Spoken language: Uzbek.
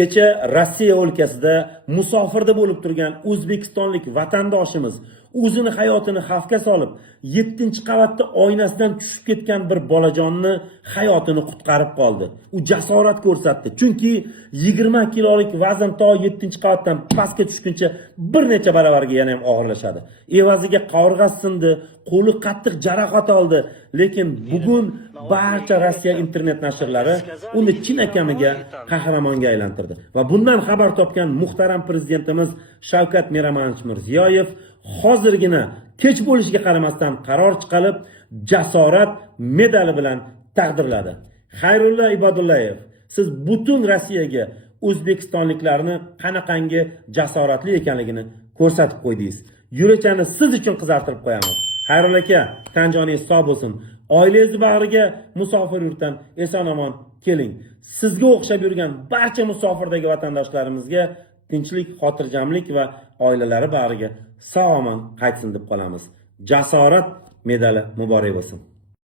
Kecha Rossiya o'lkasida musofirda bo'lib turgan o'zbekistonlik vatandoshimiz o'zini hayotini xavfga solib, 7-qavatda oynasidan tushib ketgan bir bolajonni hayotini qutqarib qoldi. U jasorat ko'rsatdi. Chunki 20 kilolik vazn to 7-qavatdan pastga tushguncha bir necha baravarga yana ham og'irlashadi. Evaziga qovurg'asi sindi, qo'li qattiq jarohat oldi, lekin bugun barcha Rossiya internet nashrlari uni chinakamiga qahramonga aylantirdi. Va bundan xabar topgan muhtaram prezidentimiz Shavkat Miromonovich Mirziyoyev hozirgina kech bo'lishiga qaramasdan qaror chiqarib, jasorat medali bilan taqdirladi. Xayrulla Ibodullayev, siz butun Rossiyaga o'zbekistonliklarni qanaqangi jasoratli ekanligini ko'rsatib qo'ydingiz. Yurachani siz uchun qizartirib qo'yamiz. Xayrulla aka, tan joningiz sog' bo'lsin. Oilangiz bag'riga musofir yurtdan eson-omon keling. Sizga o'xshab yurgan barcha musofirdagi vatandoshlarimizga tinchlik, xotirjamlik va oilalari bag'riga sog'-omon qaytsin deb qolamiz. Jasorat medali muborak bo'lsin.